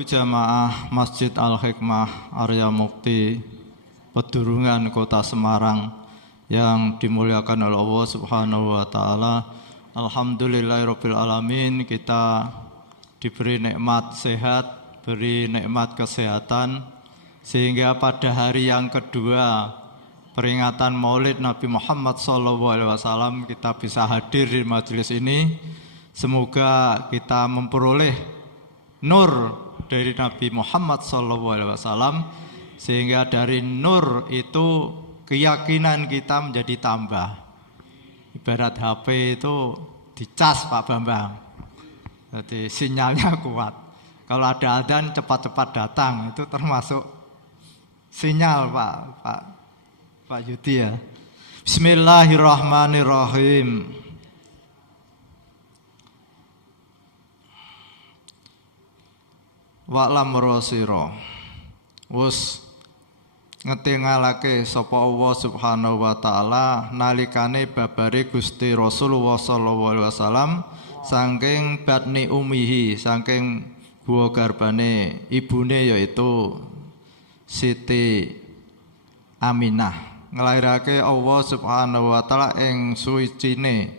Ibu jamaah Masjid Al-Hikmah Arya Mukti Pedurungan Kota Semarang yang dimuliakan oleh Allah Subhanahu wa taala. Alhamdulillahirabbil alamin, kita diberi nikmat sehat, beri nikmat kesehatan sehingga pada hari yang kedua peringatan Maulid Nabi Muhammad SAW kita bisa hadir di majelis ini. Semoga kita memperoleh nur dari Nabi Muhammad SAW sehingga dari nur itu keyakinan kita menjadi tambah. Ibarat HP itu dicas Pak Bambang, jadi sinyalnya kuat. Kalau ada adzan cepat-cepat datang, itu termasuk sinyal Pak Yudi ya. Bismillahirrahmanirrahim. Wa'lam rosiro wus ngetingalake sapa Allah Subhanahu wa taala nalikane babare Gusti Rasulullah sallallahu alaihi wasallam saking batni umihi, saking buah garbane ibune yaitu Siti Aminah. Nglairake Allah Subhanahu wa taala ing sucine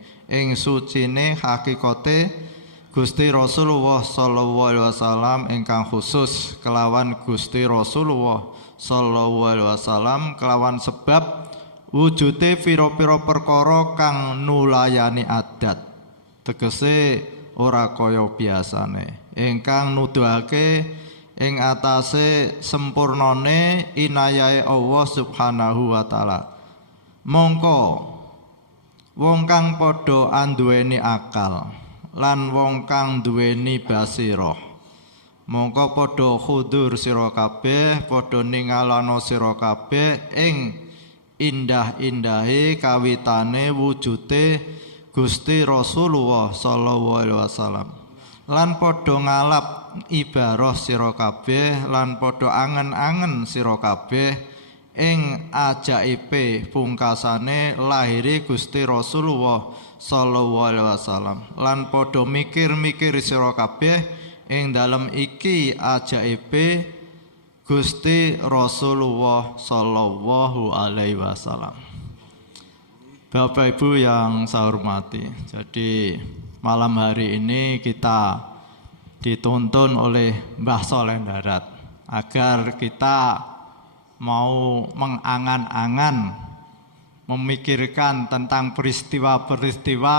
hakikate Gusti Rasulullah sallallahu alaihi wasallam ingkang khusus kelawan Gusti Rasulullah sallallahu alaihi wasallam kelawan sebab wujude pira-pira perkara kang nulayani adat, tegese ora kaya biasane, ingkang nuduhake ing atase sempurnane inayahe Allah Subhanahu wa taala. Mongko wong kang padha anduweni akal lan wong kang duweni basirah, mongko padha khudur sira kabeh, padha ningalana sira kabeh ing indah-indahe kawitane wujude Gusti Rasulullah sallallahu alaihi wasallam, lan padha ngalap ibarah sira kabeh, lan padha angen-angen sira kabeh ing ajaibe pungkasane lahire Gusti Rasulullah sallallahu alaihi wasallam, lan padha mikir-mikir sira kabeh ing dalem iki ajaibe Gusti Rasulullah sallallahu alaihi wasallam. Bapak Ibu yang saya hormati, jadi malam hari ini kita dituntun oleh Mbah Soleh Darat agar kita mau mengangan-angan, memikirkan tentang peristiwa-peristiwa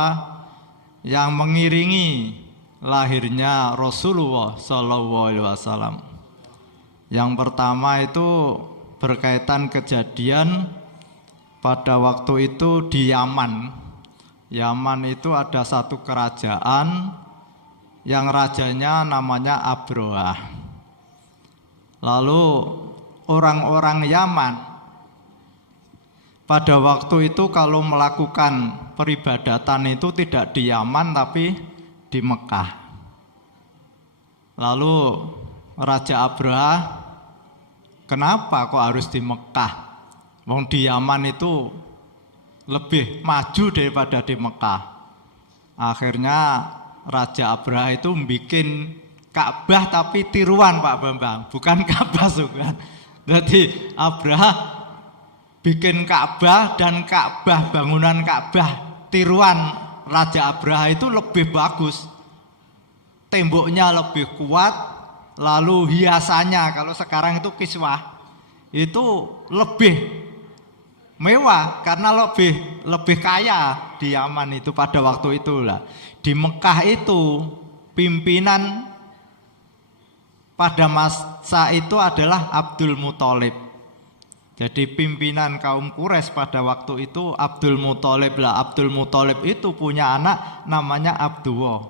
yang mengiringi lahirnya Rasulullah sallallahu alaihi wasallam. Yang pertama itu berkaitan kejadian pada waktu itu di Yaman. Yaman itu ada satu kerajaan yang rajanya namanya Abrohah. Lalu orang-orang Yaman pada waktu itu kalau melakukan peribadatan itu tidak di Yaman tapi di Mekah. Lalu Raja Abraha, kenapa kok harus di Mekah? Wong di Yaman itu lebih maju daripada di Mekah. Akhirnya Raja Abraha itu bikin Ka'bah tapi tiruan Pak Bambang, bukan Ka'bah bukan. Jadi Abraha bikin Ka'bah, dan Ka'bah, bangunan Ka'bah tiruan Raja Abraha itu lebih bagus, temboknya lebih kuat, lalu hiasannya kalau sekarang itu kiswah itu lebih mewah karena lebih kaya di Yaman itu pada waktu itulah. Di Mekah itu pimpinan pada masa itu adalah Abdul Muthalib. Jadi pimpinan kaum Quraisy pada waktu itu Abdul Muthalib lah. Abdul Muthalib itu punya anak namanya Abdullah.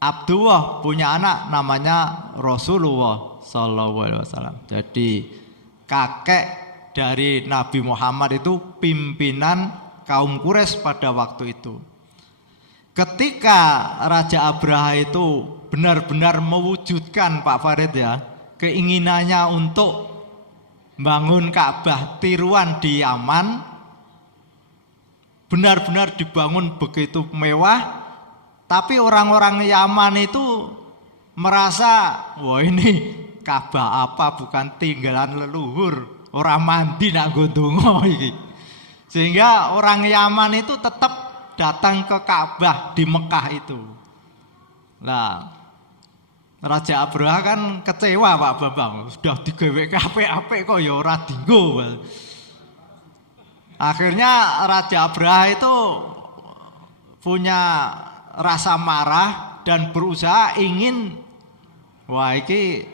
Abdullah punya anak namanya Rasulullah sallallahu alaihi wasallam. Jadi kakek dari Nabi Muhammad itu pimpinan kaum Quraisy pada waktu itu. Ketika Raja Abraha itu benar-benar mewujudkan Pak Farid ya, keinginannya untuk bangun Ka'bah tiruan di Yaman, benar-benar dibangun begitu mewah, tapi orang-orang Yaman itu merasa wah ini Ka'bah apa bukan tinggalan leluhur, ora mandi nak nggo donga iki. Sehingga orang Yaman itu tetap datang ke Ka'bah di Mekah itu. Nah, Raja Abraha kan kecewa Pak Bambang, sudah digeweke apik-apik kok ya ora dienggo. Akhirnya Raja Abraha itu punya rasa marah dan berusaha ingin wah iki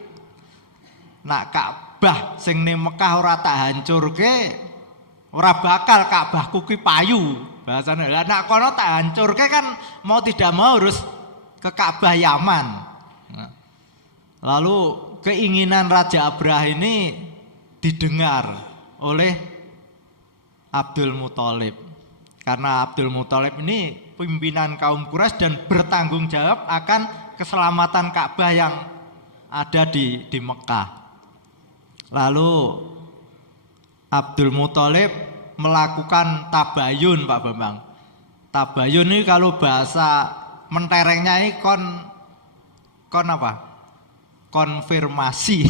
nak Ka'bah sing ning Mekah ora tak hancurke, ora bakal Ka'bahku ki payu. Bahasane lah nak kono tak hancurke kan mau tidak mau harus ke Ka'bah Yaman. Nah, lalu keinginan Raja Abraha ini didengar oleh Abdul Muthalib. Karena Abdul Muthalib ini pimpinan kaum Quraisy dan bertanggung jawab akan keselamatan Ka'bah yang ada di Mekah. Lalu Abdul Muthalib melakukan tabayun Pak Bambang. Tabayun ini kalau bahasa menterengnya ini kon apa? Konfirmasi.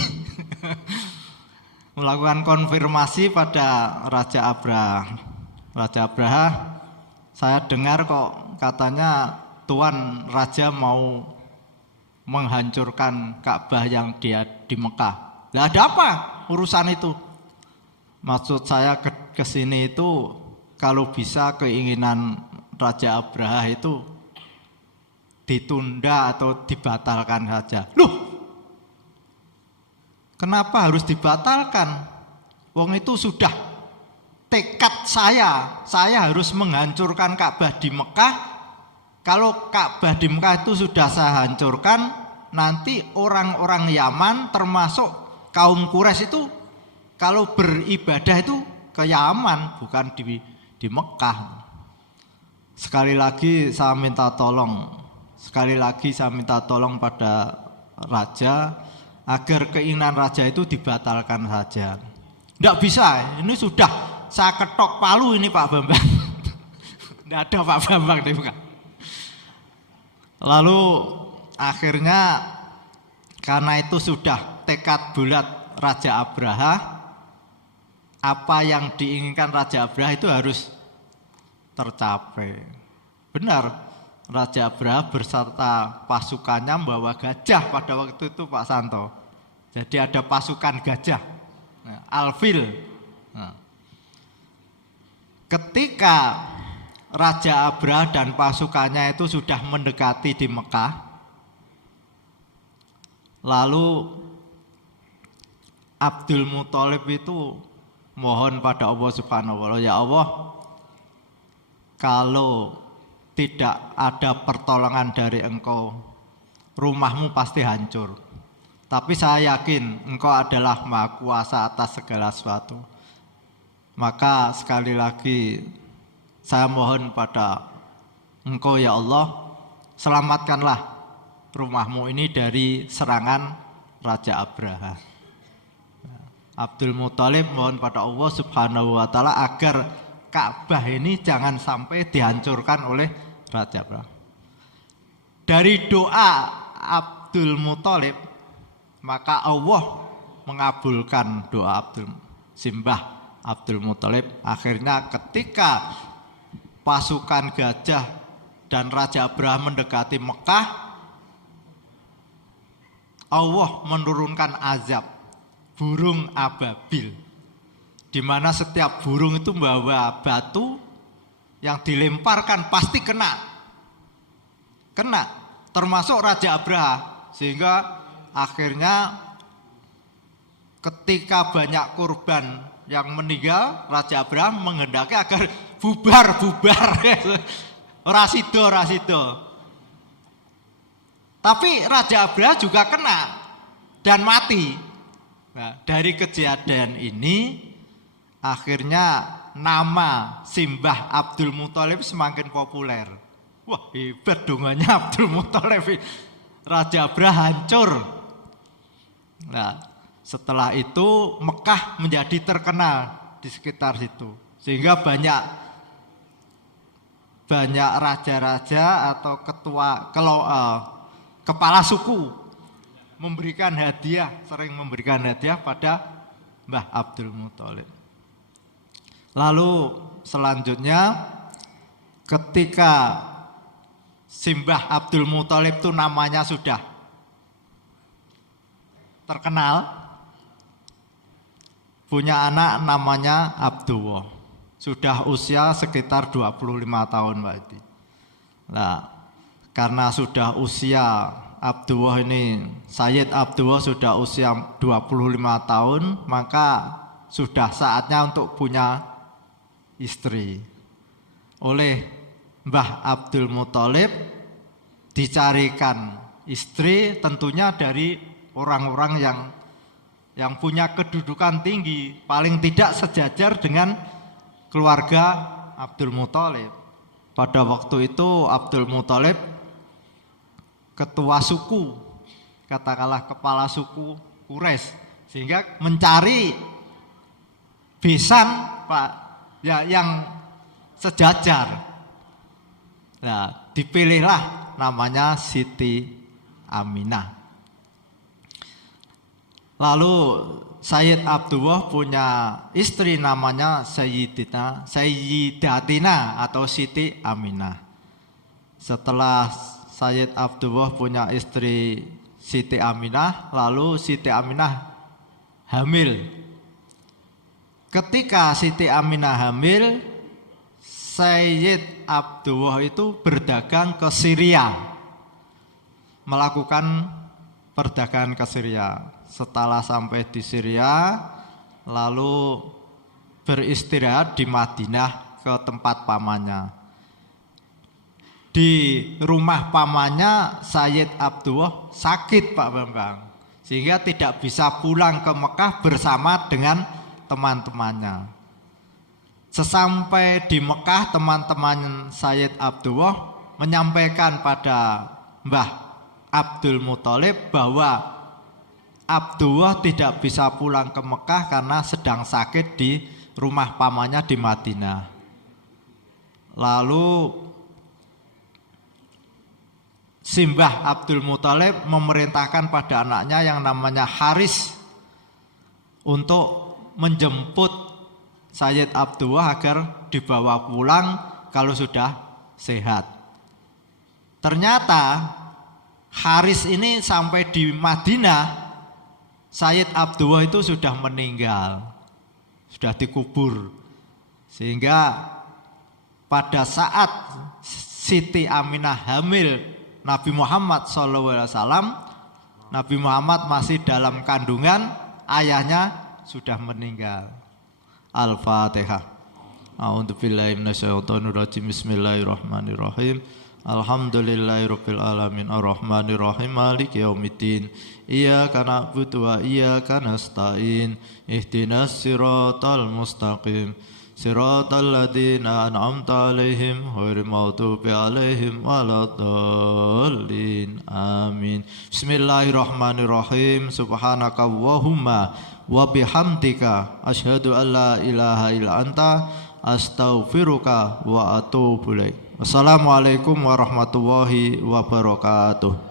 Melakukan konfirmasi pada Raja Abraha. Raja Abraha, saya dengar kok katanya Tuan Raja mau menghancurkan Ka'bah yang dia di Mekah. Lah ada apa urusan itu? Maksud saya ke sini itu kalau bisa keinginan Raja Abraha itu ditunda atau dibatalkan saja. Loh, kenapa harus dibatalkan? Wong itu sudah tekad saya harus menghancurkan Ka'bah di Mekah. Kalau Ka'bah di Mekah itu sudah saya hancurkan, nanti orang-orang Yaman termasuk kaum Quraisy itu kalau beribadah itu ke Yaman, bukan di Mekah. Sekali lagi saya minta tolong pada Raja agar keinginan Raja itu dibatalkan saja. Tidak bisa, ini sudah saya ketok palu ini Pak Bambang. Tidak ada Pak Bambang di Mekah. Lalu akhirnya karena itu sudah tekad bulat Raja Abraha, apa yang diinginkan Raja Abraha itu harus tercapai. Benar, Raja Abraha berserta pasukannya membawa gajah pada waktu itu Pak Santo. Jadi ada pasukan gajah, Alfil. Nah, ketika Raja Abraha dan pasukannya itu sudah mendekati di Mekah, lalu Abdul Muthalib itu mohon pada Allah Subhanahu wa ta'ala, ya Allah, kalau tidak ada pertolongan dari Engkau, rumahmu pasti hancur. Tapi saya yakin Engkau adalah Maha Kuasa atas segala sesuatu. Maka sekali lagi saya mohon pada Engkau ya Allah, selamatkanlah rumahmu ini dari serangan Raja Abraha. Abdul Muthalib mohon pada Allah Subhanahu wa ta'ala agar Ka'bah ini jangan sampai dihancurkan oleh Raja Abraha. Dari doa Abdul Muthalib maka Allah mengabulkan doa Simbah Abdul Muthalib. Akhirnya ketika pasukan gajah dan Raja Abraha mendekati Mekah, Allah menurunkan azab burung ababil, di mana setiap burung itu membawa batu yang dilemparkan pasti kena, termasuk Raja Abraha. Sehingga akhirnya ketika banyak korban yang meninggal, Raja Abraha menghendaki agar bubar. Rasido. Tapi Raja Abraha juga kena dan mati. Nah, dari kejadian ini akhirnya nama Simbah Abdul Muthalib semakin populer. Wah, hebat donganya Abdul Muthalib. Raja Abraha hancur. Nah, setelah itu Mekah menjadi terkenal di sekitar situ. Sehingga banyak raja-raja atau kepala suku memberikan hadiah, sering memberikan hadiah pada Mbah Abdul Muthalib. Lalu selanjutnya ketika si Mbah Abdul Muthalib itu namanya sudah terkenal, punya anak namanya Abdullah, sudah usia sekitar 25 tahun Pak Edi. Nah, karena sudah usia Abdullah ini, Sayyid Abdullah sudah usia 25 tahun, maka sudah saatnya untuk punya istri. Oleh Mbah Abdul Muthalib dicarikan istri tentunya dari orang-orang yang punya kedudukan tinggi, paling tidak sejajar dengan keluarga Abdul Muthalib. Pada waktu itu Abdul Muthalib ketua suku, katakanlah kepala suku Quraisy, sehingga mencari besan Pak ya yang sejajar. Nah, dipilihlah namanya Siti Aminah. Lalu Sayyid Abdullah punya istri namanya Sayyidatina atau Siti Aminah. Setelah Sayyid Abdullah punya istri Siti Aminah, lalu Siti Aminah hamil. Ketika Siti Aminah hamil, Sayyid Abdullah itu berdagang ke Syria, melakukan perdagangan ke Syria. Setelah sampai di Syria, lalu beristirahat di Madinah ke tempat pamannya. Di rumah pamannya Sayyid Abdullah sakit Pak Bambang, sehingga tidak bisa pulang ke Mekah bersama dengan teman-temannya. Sesampai di Mekah, teman-teman Sayyid Abdullah menyampaikan pada Mbah Abdul Muthalib bahwa Abdullah tidak bisa pulang ke Mekah karena sedang sakit di rumah pamannya di Madinah. Lalu Mbah Abdul Muthalib memerintahkan pada anaknya yang namanya Haris untuk menjemput Sayyid Abdullah agar dibawa pulang kalau sudah sehat. Ternyata Haris ini sampai di Madinah, Sayyid Abdullah itu sudah meninggal, sudah dikubur. Sehingga pada saat Siti Aminah hamil Nabi Muhammad SAW, Nabi Muhammad masih dalam kandungan, ayahnya sudah meninggal. Al-Fatihah. A'udzubillahi minasyaitonirrajim. Bismillahirrahmanirrahim. Alhamdulillahirabbil alamin arrahmanir rahim maliki yaumiddin. Iyyaka na'budu wa iyyaka nasta'in. Ihdinas siratal mustaqim. Siratal ladzina an'amta 'alaihim ghairil maghdubi 'alaihim waladdallin. Amin. Bismillahirrahmanirrahim. Subhanakallahumma wa bihamdika asyhadu an la ilaha illa anta astaghfiruka wa atubu ilaik. Wassalamualaikum warahmatullahi wabarakatuh.